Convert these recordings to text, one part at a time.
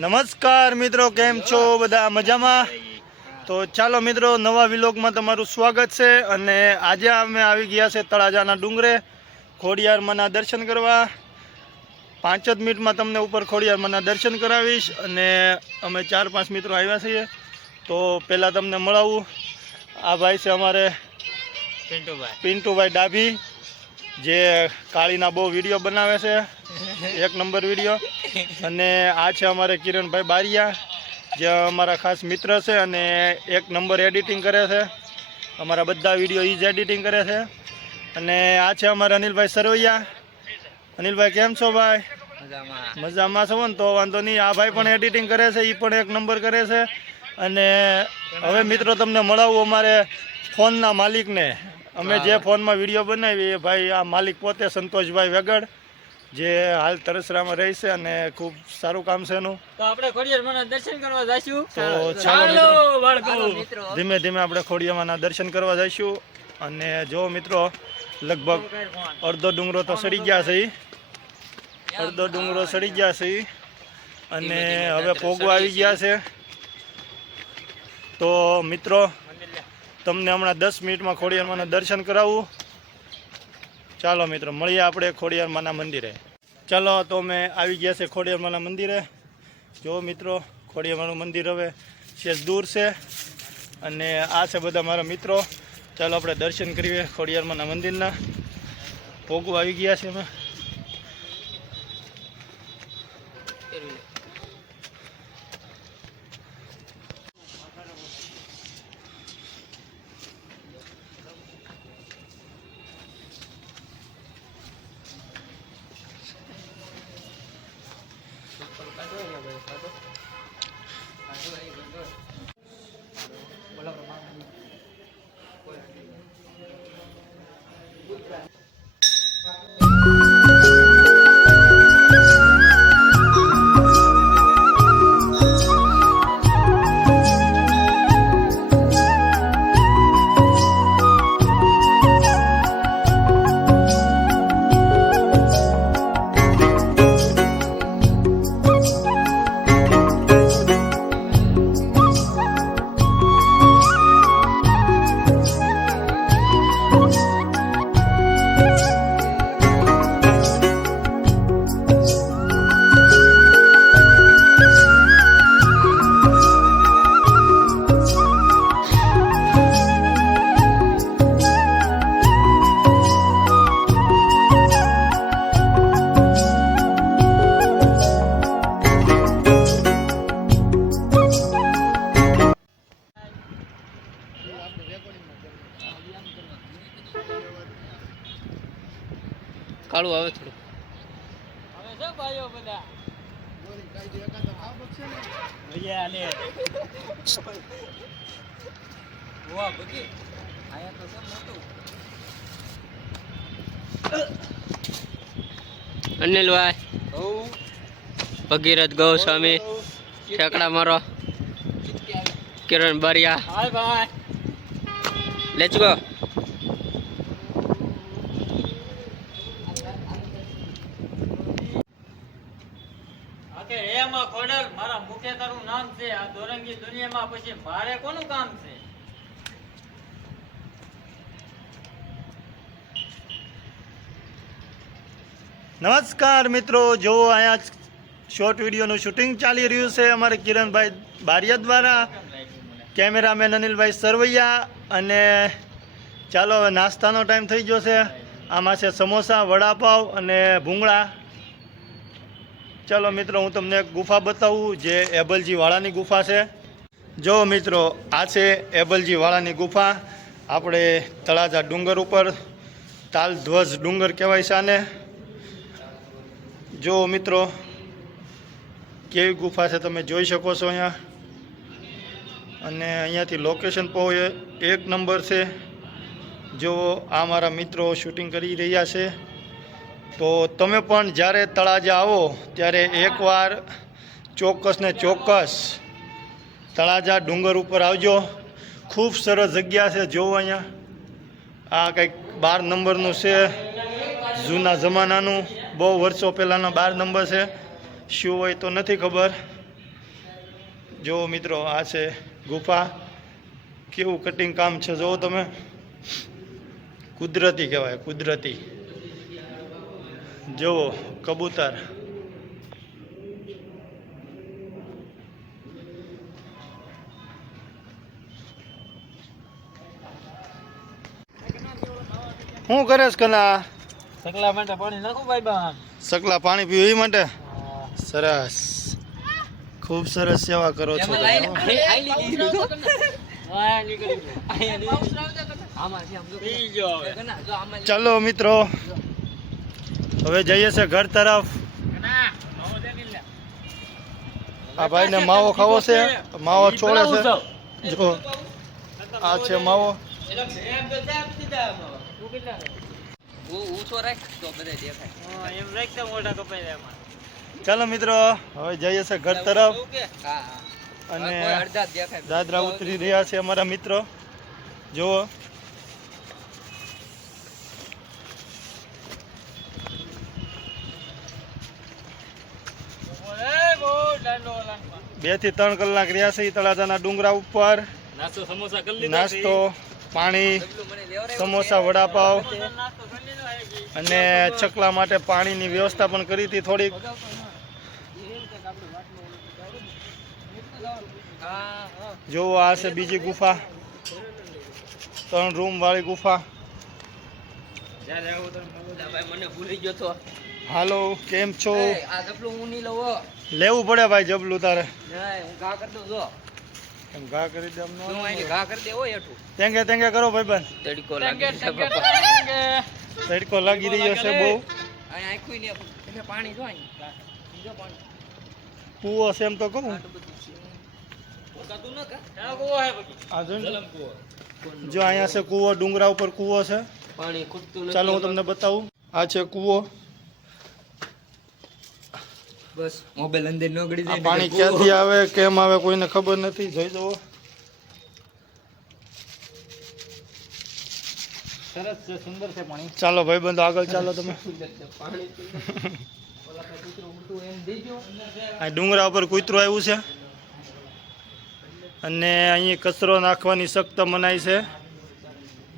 નમસ્કાર મિત્રો કેમ છો? બધા મજામાં? તો ચાલો મિત્રો નવા વિલોગમાં તમારું સ્વાગત છે અને આજે અમે આવી ગયા છે તળાજાના ડુંગરે ખોડિયારમાંના દર્શન કરવા. પાંચ જ મિનિટમાં તમને ઉપર ખોડિયારમાંના દર્શન કરાવીશ અને અમે ચાર પાંચ મિત્રો આવ્યા છીએ. તો પહેલાં તમને મળાવું. આ ભાઈ છે અમારે પિન્ટુભાઈ. પિન્ટુભાઈ ડાભી જે કાળીના બહુ વીડિયો બનાવે છે. એક નંબર વીડિયો. અને આ છે અમારે કિરણભાઈ બારિયા જે અમારા ખાસ મિત્ર છે અને એક નંબર એડિટિંગ કરે છે. અમારા બધા વીડિયો ઈ જ એડિટિંગ કરે છે. અને આ છે અમારા અનિલભાઈ સરવૈયા. અનિલભાઈ કેમ છો ભાઈ? મજામાં. છો ને? તો વાંધો નહીં આ ભાઈ પણ એડિટિંગ કરે છે એ પણ એક નંબર કરે છે. અને હવે મિત્રો તમને મળાવું અમારે ફોનના માલિકને. અમે જે ફોનમાં વીડિયો બનાવી એ ભાઈ આ માલિક પોતે સંતોષભાઈ વેગડ. જે હાલ તરસરામાં રહે છે અને ખૂબ સારું કામ છે એનું. તો આપણે ખોડિયાર દર્શન કરવા જઈશું? તો ચાલો બાળકો. ધીમે ધીમે આપણે ખોડિયામાંના દર્શન કરવા જઈશું. અને જો મિત્રો લગભગ અડધો ડુંગરો તો સડી ગયા છે. અડધો ડુંગરો સડી ગયા છે. અને હવે પોગવા આવી ગયા છે. તો મિત્રો તમને હમણાં દસ મિનિટમાં ખોડિયારમાંના દર્શન કરાવું. ચાલો મિત્રો, મળીએ આપણે ખોડિયારમાના મંદિરે. ચાલો, તો અમે આવી ગયા છે ખોડિયારમાંના મંદિરે. જો મિત્રો, ખોડિયારમાંનું મંદિર હવે છે દૂર છે અને આ છે બધા મારા મિત્રો. ચાલો, આપણે દર્શન કરીએ ખોડિયારમાંના મંદિરના. ભોગવા આવી ગયા છે અમે કાળું આવે થોડું હવે છે ભાઈઓ બધા. અનિલભાઈ. ભગીરથ ગૌસ્વામી. ઠેકડા મારો. કિરણ બરિયા. હાય ભાઈ. લેટ્સ ગો કે એમાં ખોડલ તારું નામ છે? આ દોરંગી દુનિયામાં પછી મારે કોનું કામ છે? નમસ્કાર મિત્રો જો અહીંયા શોર્ટ વિડીયોનું શૂટિંગ ચાલી રહ્યું છે. અમારે કિરણભાઈ બારિયા દ્વારા કેમેરામેન અનિલભાઈ સરવૈયા અને ચાલો હવે નાસ્તાનો ટાઈમ થઈ ગયો છે. આમાં છે સમોસા, વડાપાવ અને ભૂંગળા. ચાલો મિત્રો, હું તમને એક ગુફા બતાવું, જે એબલજી વાળાની ગુફા છે. જો મિત્રો, આ છે એબલજી વાળાની ગુફા. આપણે તળાજા ડુંગર ઉપર તાલ ધ્વજ ડુંગર કહેવાય છે આને. જો મિત્રો, કેવી ગુફા છે તમે જોઈ શકો છો અહીંયા. અને અહીંયાથી લોકેશન પહોંચ એક નંબર છે. જો આ મારા મિત્રો શૂટિંગ કરી રહ્યા છે. તો તમે પણ જ્યારે તળાજા આવો, ત્યારે એકવાર ચોક્કસ ને ચોક્કસ તળાજા ડુંગર ઉપર આવજો. ખૂબ સરસ જગ્યા છે જોવો અહીંયા. આ કંઈક બાર નંબરનું છે. જૂના જમાનાનું. બહુ વર્ષો પહેલાંના બાર નંબર છે. શું હોય તો નથી ખબર. જુઓ મિત્રો, આ છે ગુફા. કેવું કટિંગ કામ છે જુઓ તમે. કુદરતી કહેવાય, કુદરતી. જુઓ કબૂતર. શું કરેશ કના? સકલા માટે પાણી નાખું ભાઈ બા સકલા પાણી પીવું એ માટે? સરસ. ખૂબ સરસ સેવા કરો છો ચાલો મિત્રો હવે જઈએ છે ઘર તરફ. આ ભાઈને માવો ખાવો છે. માવો છોડે છે. જો. આ છે માવો. ચાલો મિત્રો, હવે જઈએ છે ઘર તરફ. અને દાદરા ઉતરી રહ્યા છે અમારા મિત્રો. જુઓ એ બહુ દાંડો ઓલાનમાં. બેથી ત્રણ કલાક રહ્યા છે તળાજાના ડુંગરા ઉપર. નાસ્તો પાણી સમોસા વડાપાવ. અને ચકલા માટે પાણીની વ્યવસ્થા પણ કરી હતી થોડીક. જોવો આ છે બીજી ગુફા. ત્રણ રૂમ વાળી ગુફા. મને ભૂલી ગયો તો. હાલો કેમ છો? આ જબલું હું નહીં લઉં લેવું પડે ભાઈ જબલું તારે. હું ઘા કરી દઉં જો. એમ ઘા કરી દે એમ ન તું ઘા કરી દે હેઠું. તેંગે તેંગે કરો ભાઈ બેન તડકો લાગી. તડકો રહ્યો છે બહુ. અહીં આખું ને એટલે પાણી જો અહીં. જો પાણી. કૂવો છે એમ તો કહું. જો અહીંયા છે કૂવો ડુંગરા ઉપર કૂવો છે. પાણી ખૂટતું ચાલો હું તમને બતાવું. આ છે કૂવો. બસ મોબાઈલ અંદર ન ગળી જાય પાણી ક્યાંથી આવે કેમ આવે કોઈને ખબર નથી જોઈ જવો સરસ છે સુંદર છે પાણી. ચાલો ભાઈ બંધો આગળ ચાલો તમે. પાણી ઓલા પર કૂતરું ઉડતું એમ દેજો આ ડુંગરા ઉપર કૂતરું આવ્યું છે. અને અહીંયા કચરો નાખવાની સખ્ત મનાય છે.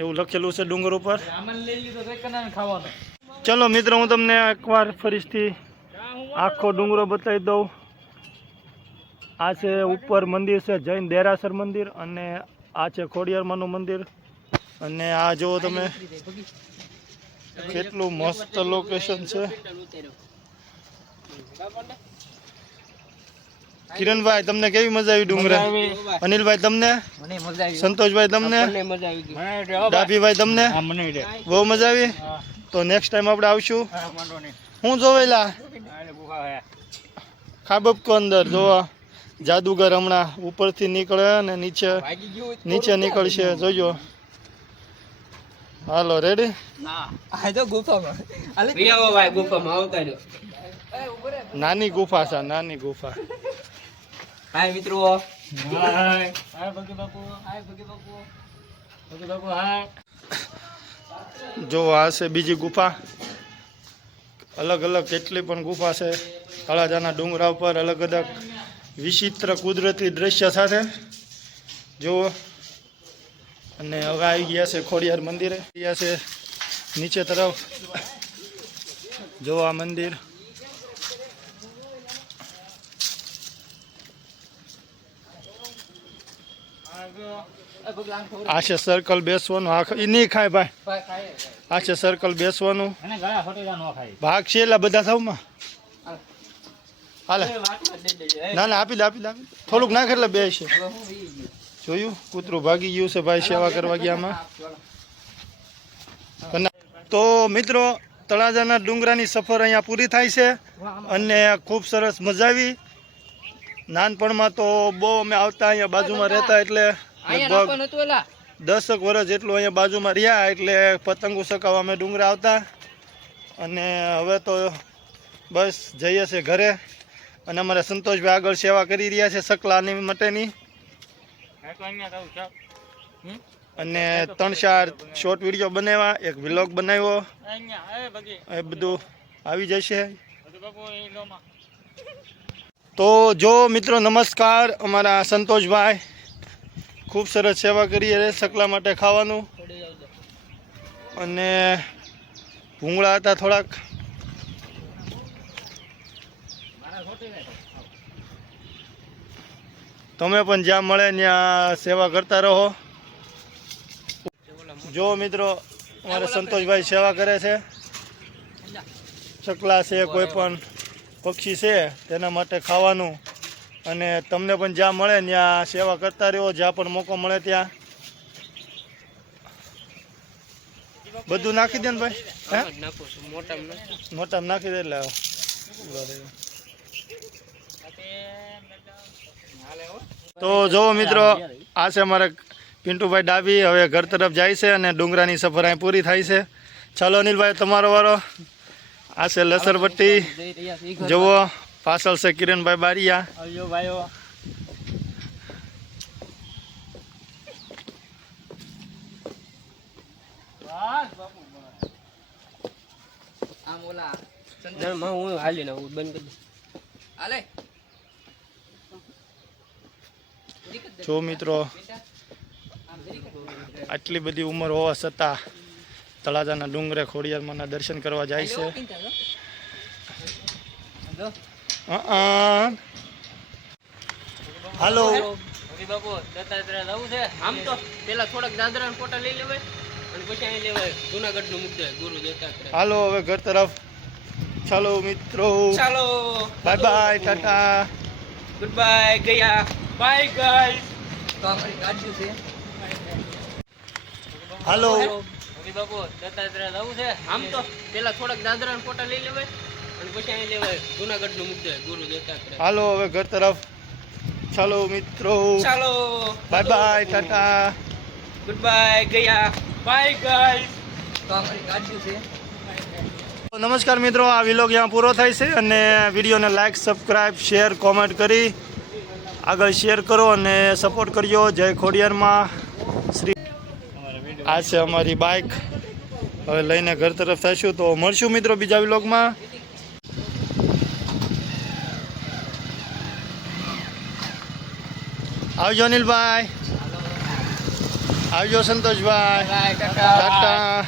એવું લખેલું છે ડુંગર ઉપર. ચલો મિત્રો હું તમને એકવાર ફરીથી આખો ડુંગરો બતાવી દઉં. આ છે ઉપર મંદિર છે જૈન દેરાસર મંદિર અને આ છે ખોડિયારમાંનું મંદિર. અને આ જુઓ તમે કેટલું મસ્ત લોકેશન છે. કિરણભાઈ તમને કેવી મજા આવી ડુંગરા? અનિલભાઈ તમને? મને મજા આવી. સંતોષભાઈ તમને. ડાભીભાઈ તમને? બહુ મજા આવી? તો નેક્સ્ટ ટાઈમ આપણે આવશું. હા જોવેલા. ખાબબ ખાબબકો અંદર જોવા. જાદુગર હમણાં ઉપરથી નીકળે અને નીચે નીચે નીકળશે જોજો. હાલો રેડી ના. આ તો ગુફામાં. અલે વિયાવો ભાઈ ગુફામાં આવતા રહ્યો એ ઊભો રે નાની ગુફા છે નાની ગુફા. હાય મિત્રો. હાય. હાય. ભગી બાપુ. હાય ભગી બાપુ. ભગી બાપુ હાય. જો આ છે બીજી ગુફા. અલગ અલગ કેટલી પણ ગુફા છે. તળાજાના ડુંગરા ઉપર અલગ અલગ વિચિત્ર કુદરતી દ્રશ્ય સાથે જુઓ. અને હવે આવી ગયા છે ખોડિયાર મંદિરે. ગયા છે નીચે તરફ. જો આ મંદિર. એ ભગવાન ખબર આ છે સર્કલ બેસવાનું આ એ નહીં ખાય ભાઈ. ભાઈ ખાય આ છે સર્કલ બેસવાનું. ભાગ છે એટલે બધા થવમાં હાલે. ના ના આપી દે આપી દે આપી થોડુંક નાખ એટલે બે છે. જોયું? કૂતરું ભાગી ગયું છે ભાઈ સેવા કરવા ગયામાં તો મિત્રો તળાજાના ડુંગરાની સફર અહીંયા પૂરી થાય છે અને ખૂબ સરસ મજા આવી. નાનપણમાં તો બહુ અમે આવતા અહીંયા બાજુમાં રહેતા એટલે દસક વર્ષ જેટલું અહીંયા બાજુમાં રહ્યા એટલે પતંગો ચકાવવા અમે ડુંગરા આવતા. અને હવે તો બસ જઈએ છે ઘરે. અને અમારા સંતોષભાઈ આગળ સેવા કરી રહ્યા છે સકલાની માટેની. અને ત્રણ ચાર શોર્ટ વીડિયો બનાવ્યા એક વ્લોગ બનાવ્યો. એ બધું આવી જશે. તો જો મિત્રો નમસ્કાર અમારા સંતોષભાઈ. ખૂબ સરસ સેવા કરીએ રે સકલા માટે ખાવાનું. અને ભૂંગળા હતા થોડાક. તમે પણ જ્યાં મળે ત્યાં સેવા કરતા રહો. જો મિત્રો, અમારે સંતોષભાઈ સેવા કરે છે. ચકલા છે, કોઈ પણ પક્ષી છે, તેના માટે ખાવાનું. અને તમને પણ જ્યાં મળે ત્યાં સેવા કરતા રહો જ્યાં પણ મોકો મળે ત્યાં. બધું નાખી દે ને ભાઈ મોટામાં નાખી. દે એટલે તો જુઓ મિત્રો આ છે અમારે પિન્ટુભાઈ ડાબી હવે ઘર તરફ જાય છે અને ડુંગરાની સફર અહીં પૂરી થાય છે. ચાલો અનિલભાઈ તમારો વારો. આ છે લસરપટ્ટી રહ્યા. જુઓ પાછળ છે કિરણભાઈ બારિયા. આવ્યો ભાઈઓ. બસ. બાપુ બસ. આમ ઓલા સંજયમાં હું હાલી નાખું બંધ કરી હાલે. જો મિત્રો આટલી બધી ઉંમર હોવા છતાં તળાજાના ડુંગરે ખોડિયારમાંના દર્શન કરવા જાય છે. હાલો. બાપુ દત્તાત્રેય જવું છે? આમ તો. પેલા થોડાક દાદરા ફોટા લઈ લેવાય અને પછી અહીં લેવાય. જુનાગઢનું મુદ્દે ગુરુ દત્તાત્રેય. હાલો હવે ઘર તરફ. ચાલો મિત્રો. ચાલો. Bye bye tata. Good bye ગયા. બાય ગાઈસ તો આપણી કાઢ્યું છે. હાલો. હરી બાપુ દત્તાત્રેય જવું છે? આમ તો. પેલા થોડાક દાદરા ફોટા લઈ લેવાય હાલો હવે ઘર તરફ. ચાલો મિત્રો. ચાલો. Bye bye tata. Good bye ગયા. બાય ગાઈસ તો અમારી કાઢ્યું છે. નમસ્કાર મિત્રો આ વિલોગ અહીંયા પૂરો થાય છે અને વિડીયોને લાઇક સબસ્ક્રાઇબ શેર કોમેન્ટ કરી આગળ શેર કરો અને સપોર્ટ કરજો. જય ખોડિયારમાં. શ્રી આ છે અમારી બાઇક હવે લઈને ઘર તરફ થઈશું તો મળશું મિત્રો બીજા વિલોગમાં આવજો અનિલભાઈ. આવજો સંતોષભાઈ. ટાટા